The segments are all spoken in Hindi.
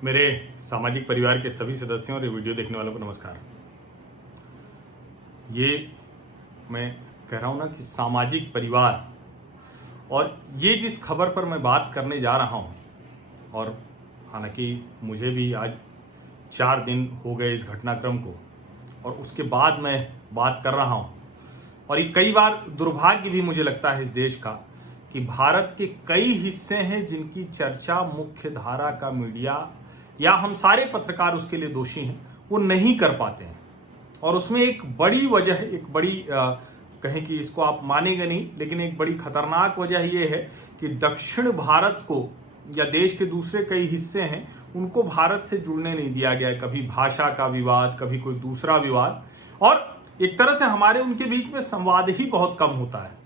मेरे सामाजिक परिवार के सभी सदस्यों और ये वीडियो देखने वालों को नमस्कार। ये मैं कह रहा हूँ ना कि सामाजिक परिवार, और ये जिस खबर पर मैं बात करने जा रहा हूँ, और हालांकि मुझे भी आज 4 दिन हो गए इस घटनाक्रम को, और उसके बाद मैं बात कर रहा हूँ। और ये कई बार दुर्भाग्य भी मुझे लगता है इस देश का कि भारत के कई हिस्से हैं जिनकी चर्चा मुख्य धारा का मीडिया या हम सारे पत्रकार उसके लिए दोषी हैं, वो नहीं कर पाते हैं। और उसमें एक बड़ी वजह, एक बड़ी कहें कि इसको आप मानेंगे नहीं, लेकिन एक बड़ी खतरनाक वजह ये है कि दक्षिण भारत को या देश के दूसरे कई हिस्से हैं उनको भारत से जुड़ने नहीं दिया गया है। कभी भाषा का विवाद, कभी कोई दूसरा विवाद, और एक तरह से हमारे उनके बीच में संवाद ही बहुत कम होता है।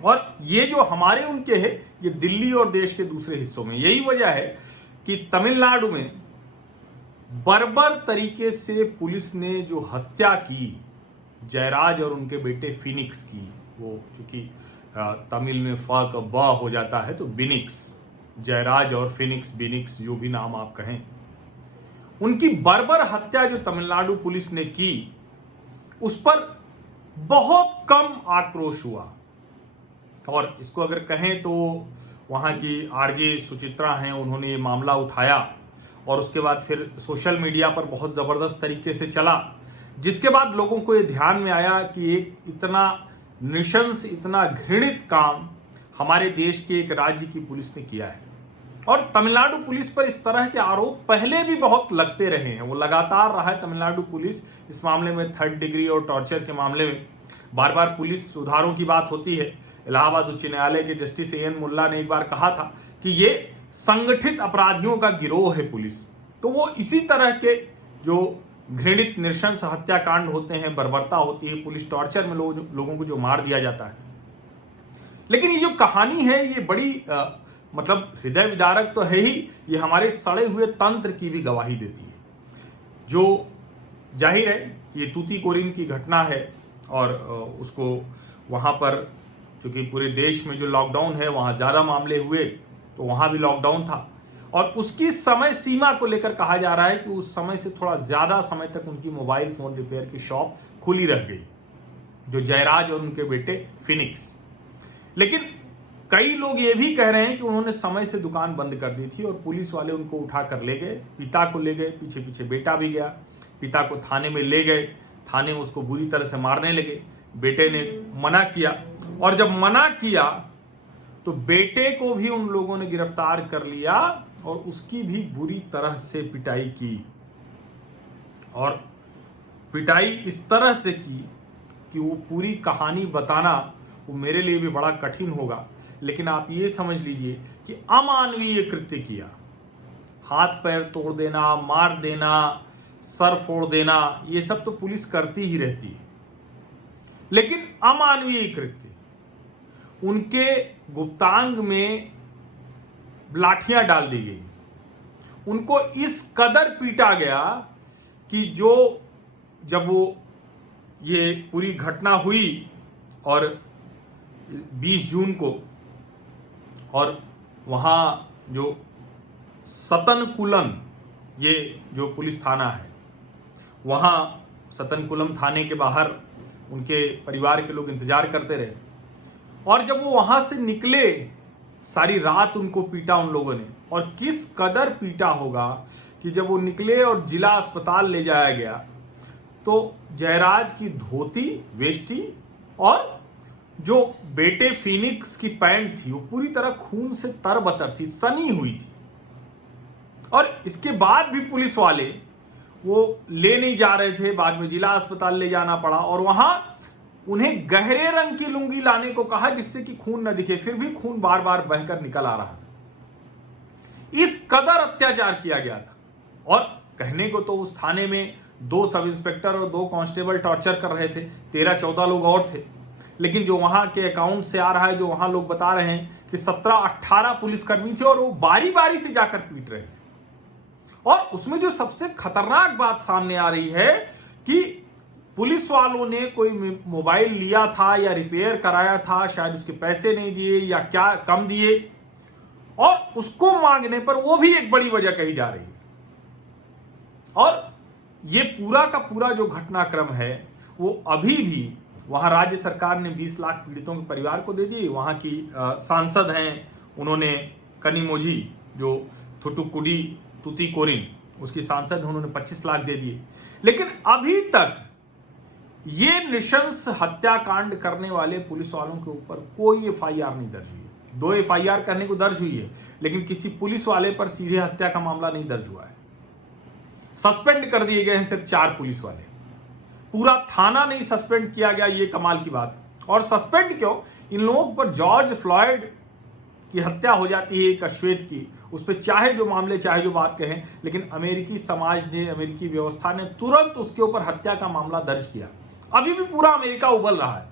और ये जो हमारे उनके है, ये दिल्ली और देश के दूसरे हिस्सों में, यही वजह है कि तमिलनाडु में बर्बर तरीके से पुलिस ने जो हत्या की जयराज और उनके बेटे फिनिक्स की, वो क्योंकि तमिल में फ का ब हो जाता है तो बिनिक्स, जयराज और फिनिक्स, बिनिक्स, जो भी नाम आप कहें, उनकी बर्बर हत्या जो तमिलनाडु पुलिस ने की, उस पर बहुत कम आक्रोश हुआ। और इसको अगर कहें तो वहाँ की आरजे सुचित्रा हैं, उन्होंने ये मामला उठाया और उसके बाद फिर सोशल मीडिया पर बहुत ज़बरदस्त तरीके से चला, जिसके बाद लोगों को ये ध्यान में आया कि एक इतना नृशंस, इतना घृणित काम हमारे देश के एक राज्य की पुलिस ने किया है। और तमिलनाडु पुलिस पर इस तरह के आरोप पहले भी बहुत लगते रहे हैं, वो लगातार रहा है तमिलनाडु पुलिस इस मामले में, 3rd डिग्री और टॉर्चर के मामले में बार बार पुलिस सुधारों की बात होती है। इलाहाबाद उच्च न्यायालय के जस्टिस एन मुल्ला ने एक बार कहा था कि ये संगठित अपराधियों का गिरोह है पुलिस। तो वो इसी तरह के जो घृणित नृशंस हत्याकांड होते हैं, बर्बरता होती है, पुलिस टॉर्चर में लोगों को जो मार दिया जाता है। लेकिन ये जो कहानी है ये बड़ी मतलब हृदय विदारक तो है ही, ये हमारे सड़े हुए तंत्र की भी गवाही देती है। जो जाहिर है ये तूतीकोरिन की घटना है और उसको वहाँ पर चूंकि पूरे देश में जो लॉकडाउन है वहाँ ज़्यादा मामले हुए, तो वहाँ भी लॉकडाउन था, और उसकी समय सीमा को लेकर कहा जा रहा है कि उस समय से थोड़ा ज़्यादा समय तक उनकी मोबाइल फ़ोन रिपेयर की शॉप खुली रह गई, जो जयराज और उनके बेटे फिनिक्स। लेकिन कई लोग ये भी कह रहे हैं कि उन्होंने समय से दुकान बंद कर दी थी और पुलिस वाले उनको उठा कर ले गए, पिता को ले गए, पीछे पीछे बेटा भी गया, पिता को थाने में ले गए, थाने में उसको बुरी तरह से मारने लगे, बेटे ने मना किया, और जब मना किया तो बेटे को भी उन लोगों ने गिरफ्तार कर लिया और उसकी भी बुरी तरह से पिटाई की। और पिटाई इस तरह से की कि वो पूरी कहानी बताना वो मेरे लिए भी बड़ा कठिन होगा, लेकिन आप ये समझ लीजिए कि अमानवीय कृत्य किया। हाथ पैर तोड़ देना, मार देना, सर फोड़ देना, ये सब तो पुलिस करती ही रहती है, लेकिन अमानवीय कृत्य, उनके गुप्तांग में लाठियां डाल दी गई, उनको इस कदर पीटा गया कि जब वो ये पूरी घटना हुई और 20 जून को, और वहाँ जो सतनकुलम, ये जो पुलिस थाना है, वहाँ सतनकुलम थाने के बाहर उनके परिवार के लोग इंतजार करते रहे, और जब वो वहाँ से निकले सारी रात उनको पीटा उन लोगों ने। और किस कदर पीटा होगा कि जब वो निकले और जिला अस्पताल ले जाया गया तो जयराज की धोती, वेष्टी और जो बेटे फिनिक्स की पैंट थी वो पूरी तरह खून से तरबतर थी, सनी हुई थी। और इसके बाद भी पुलिस वाले वो ले नहीं जा रहे थे, बाद में जिला अस्पताल ले जाना पड़ा, और वहां उन्हें गहरे रंग की लुंगी लाने को कहा जिससे कि खून न दिखे, फिर भी खून बार बार बहकर निकल आ रहा था। इस कदर अत्याचार किया गया था। और कहने को तो उस थाने में 2 सब इंस्पेक्टर और 2 कांस्टेबल टॉर्चर कर रहे थे, 13-14 लोग और थे, लेकिन जो वहां के अकाउंट से आ रहा है, जो वहां लोग बता रहे हैं कि 17-18 पुलिसकर्मी थे और वो बारी बारी से जाकर पीट रहे थे। और उसमें जो सबसे खतरनाक बात सामने आ रही है कि पुलिस वालों ने कोई मोबाइल लिया था या रिपेयर कराया था, शायद उसके पैसे नहीं दिए या क्या कम दिए, और उसको मांगने पर वो भी एक बड़ी वजह कही जा रही है। और ये पूरा का पूरा जो घटनाक्रम है वो अभी भी वहां राज्य सरकार ने 20 लाख पीड़ितों के परिवार को दे दिए। वहां की सांसद हैं, उन्होंने कनिमोझी जो थुटुकुडी तुतीकोरिन उसकी सांसद, उन्होंने 25 लाख दे दिए। लेकिन अभी तक ये नृशंस हत्याकांड करने वाले पुलिस वालों के ऊपर कोई एफआईआर नहीं दर्ज हुई है। 2 एफआईआर करने को दर्ज हुई है, लेकिन किसी पुलिस वाले पर सीधे हत्या का मामला नहीं दर्ज हुआ है। सस्पेंड कर दिए गए हैं सिर्फ 4 पुलिस वाले, पूरा थाना नहीं सस्पेंड किया गया। ये कमाल की बात। और सस्पेंड क्यों? इन लोगों पर जॉर्ज फ्लॉयड की हत्या हो जाती है एक अश्वेत की, उस पर चाहे जो मामले चाहे जो बात कहें, लेकिन अमेरिकी समाज ने, अमेरिकी व्यवस्था ने तुरंत उसके ऊपर हत्या का मामला दर्ज किया। अभी भी पूरा अमेरिका उबल रहा है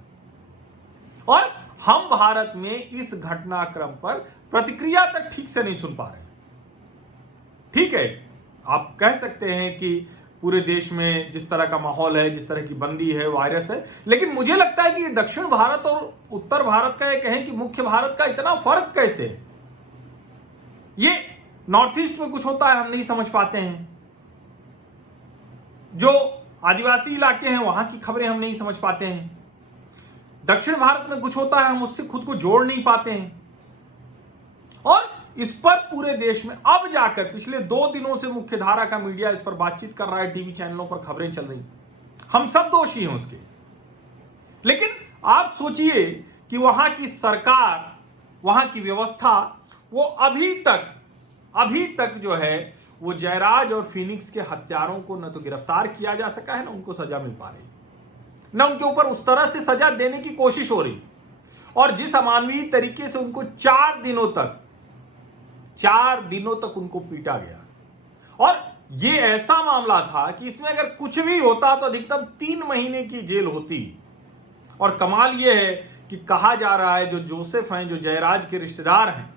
और हम भारत में इस घटनाक्रम पर प्रतिक्रिया तक ठीक से नहीं सुन पा रहे। ठीक है, आप कह सकते हैं कि पूरे देश में जिस तरह का माहौल है, जिस तरह की बंदी है, वायरस है, लेकिन मुझे लगता है कि दक्षिण भारत और उत्तर भारत का ये कहें कि मुख्य भारत का इतना फर्क कैसे है? ये नॉर्थ ईस्ट में कुछ होता है हम नहीं समझ पाते हैं, जो आदिवासी इलाके हैं वहां की खबरें हम नहीं समझ पाते हैं, दक्षिण भारत में कुछ होता है हम उससे खुद को जोड़ नहीं पाते हैं। और इस पर पूरे देश में अब जाकर पिछले 2 दिनों से मुख्य धारा का मीडिया इस पर बातचीत कर रहा है, टीवी चैनलों पर खबरें चल रही। हम सब दोषी हैं उसके। लेकिन आप सोचिए कि वहां की सरकार, वहां की व्यवस्था, वो अभी तक जो है वो जयराज और फिनिक्स के हत्यारों को न तो गिरफ्तार किया जा सका है, न उनको सजा मिल पा रही, न उनके ऊपर उस तरह से सजा देने की कोशिश हो रही। और जिस अमानवीय तरीके से उनको 4 दिनों तक उनको पीटा गया। और ये ऐसा मामला था कि इसमें अगर कुछ भी होता तो अधिकतम 3 महीने की जेल होती। और कमाल ये है कि कहा जा रहा है जो जोसेफ हैं, जो जयराज के रिश्तेदार हैं,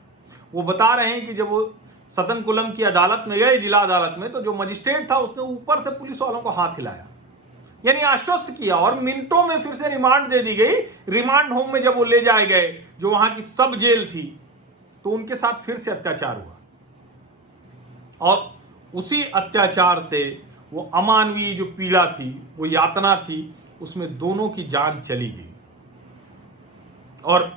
वो बता रहे हैं कि जब वो सतनकुलम की अदालत में गए, जिला अदालत में, तो जो मजिस्ट्रेट था उसने ऊपर से पुलिस वालों को हाथ हिलाया, यानी आश्वस्त किया, और मिनटों में फिर से रिमांड दे दी गई। रिमांड होम में जब वो ले जाए गए, जो वहां की सब जेल थी, तो उनके साथ फिर से अत्याचार हुआ। और उसी अत्याचार से वो अमानवीय जो पीड़ा थी, वो यातना थी, उसमें दोनों की जान चली गई। और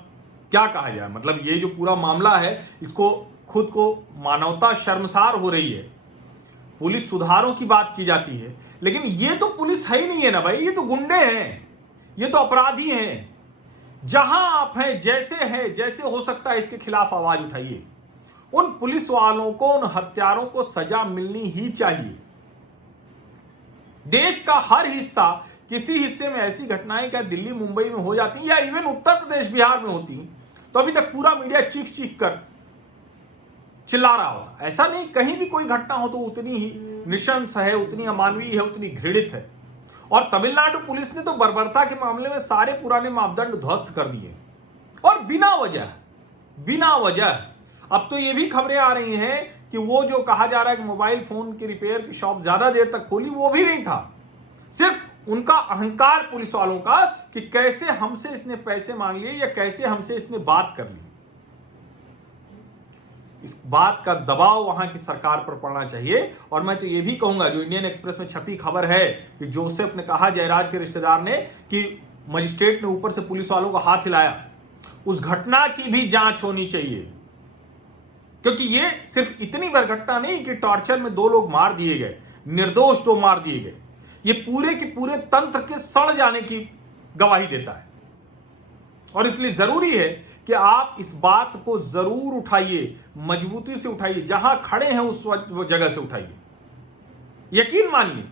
क्या कहा जाए, मतलब ये जो पूरा मामला है, इसको खुद को मानवता शर्मसार हो रही है। पुलिस सुधारों की बात की जाती है, लेकिन ये तो पुलिस है ही नहीं है ना भाई, ये तो गुंडे हैं, ये तो अपराधी हैं। जहां आप हैं, जैसे हो सकता है इसके खिलाफ आवाज उठाइए। उन पुलिस वालों को, उन हत्यारों को सजा मिलनी ही चाहिए। देश का हर हिस्सा, किसी हिस्से में ऐसी घटनाएं क्या दिल्ली मुंबई में हो जाती या इवन उत्तर प्रदेश बिहार में होती, तो अभी तक पूरा मीडिया चीख कर चिल्ला रहा होता। ऐसा नहीं, कहीं भी कोई घटना हो तो उतनी ही नृशंस है, उतनी अमानवीय है, उतनी घृणित है। और तमिलनाडु पुलिस ने तो बर्बरता के मामले में सारे पुराने मापदंड ध्वस्त कर दिए, और बिना वजह। अब तो ये भी खबरें आ रही हैं कि वो जो कहा जा रहा है कि मोबाइल फोन की रिपेयर की शॉप ज्यादा देर तक खोली, वो भी नहीं था। सिर्फ उनका अहंकार पुलिस वालों का कि कैसे हमसे इसने पैसे मांग लिए या कैसे हमसे इसने बात कर ली। इस बात का दबाव वहां की सरकार पर पड़ना चाहिए। और मैं तो ये भी कहूंगा, जो इंडियन एक्सप्रेस में छपी खबर है कि जोसेफ ने कहा, जयराज के रिश्तेदार ने, कि मजिस्ट्रेट ने ऊपर से पुलिस वालों को हाथ हिलाया, उस घटना की भी जांच होनी चाहिए। क्योंकि ये सिर्फ इतनी बार घटना नहीं कि टॉर्चर में 2 लोग मार दिए गए, निर्दोष 2 मार दिए गए, ये पूरे के पूरे तंत्र के सड़ जाने की गवाही देता है। और इसलिए जरूरी है कि आप इस बात को जरूर उठाइए, मजबूती से उठाइए, जहां खड़े हैं उस जगह से उठाइए। यकीन मानिए,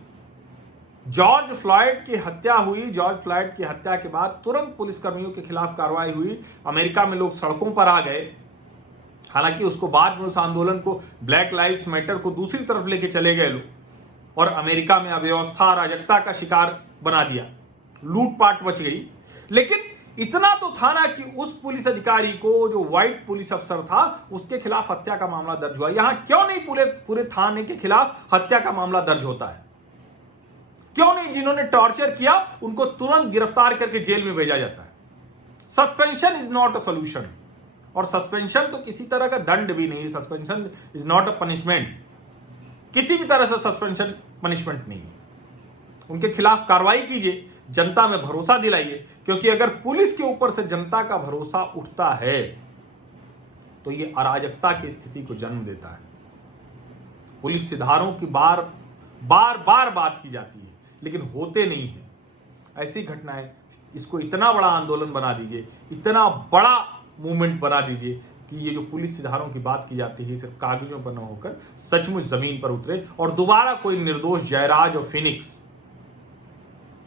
जॉर्ज फ्लॉयड की हत्या हुई, जॉर्ज फ्लॉयड की हत्या के बाद तुरंत पुलिसकर्मियों के खिलाफ कार्रवाई हुई, अमेरिका में लोग सड़कों पर आ गए। हालांकि उसको बाद में उस आंदोलन को, ब्लैक लाइव्स मैटर को दूसरी तरफ लेके चले गए लोग, और अमेरिका में अव्यवस्था, अराजकता का शिकार बना दिया, लूटपाट मच गई। लेकिन इतना तो था ना कि उस पुलिस अधिकारी को, जो व्हाइट पुलिस अफसर था, उसके खिलाफ हत्या का मामला दर्ज हुआ। यहां क्यों नहीं पूरे थाने के खिलाफ हत्या का मामला दर्ज होता है? क्यों नहीं जिन्होंने टॉर्चर किया उनको तुरंत गिरफ्तार करके जेल में भेजा जाता है? Suspension is not a solution, और सस्पेंशन तो किसी तरह का दंड भी नहीं, suspension is not a punishment. किसी भी तरह से सस्पेंशन पनिशमेंट नहीं है। उनके खिलाफ कार्रवाई कीजिए, जनता में भरोसा दिलाइए, क्योंकि अगर पुलिस के ऊपर से जनता का भरोसा उठता है तो ये अराजकता की स्थिति को जन्म देता है। पुलिस सुधारों की बार बार बात की जाती है, लेकिन होते नहीं है। ऐसी घटनाएं, इसको इतना बड़ा आंदोलन बना दीजिए, इतना बड़ा मूवमेंट बना दीजिए कि ये जो पुलिस सुधारों की बात की जाती है सिर्फ कागजों पर न होकर सचमुच जमीन पर उतरे और दोबारा कोई निर्दोष जयराज और फिनिक्स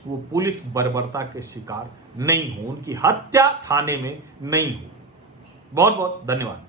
वो पुलिस बर्बरता के शिकार नहीं हो, उनकी हत्या थाने में नहीं हो। बहुत बहुत धन्यवाद।